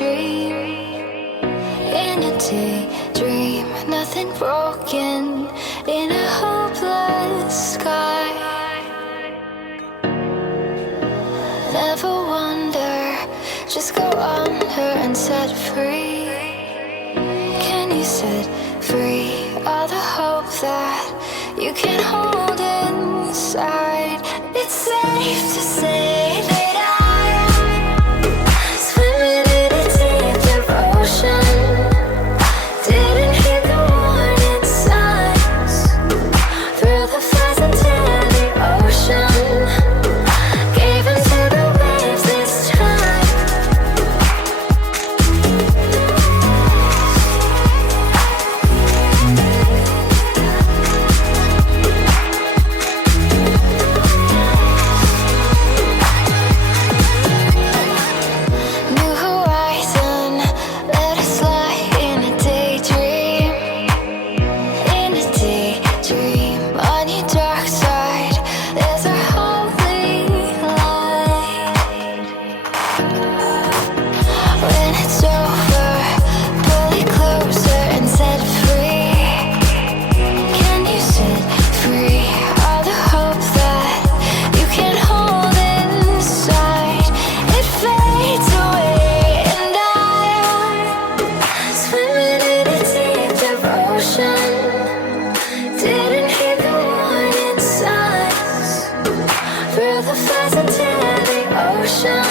daydream. In a daydream, nothing broken. In a hopeless sky. Never wonder, just go under and set free. Can you set free all the hope that you can hold inside? It's safe to say that I am swimming in a deep devotion. Didn't hear the warning signs. Through the flies into the ocean. Gave into the waves this time. New horizon, let us fly in a daydream. In a daydream, on your dark side, there's a holy light. When it's over, pull it closer and set free. Can you set free all the hope that you can hold inside? It fades away and I am swimming in a deep devotion. Didn't hear the warning signs. Through the flies into the ocean.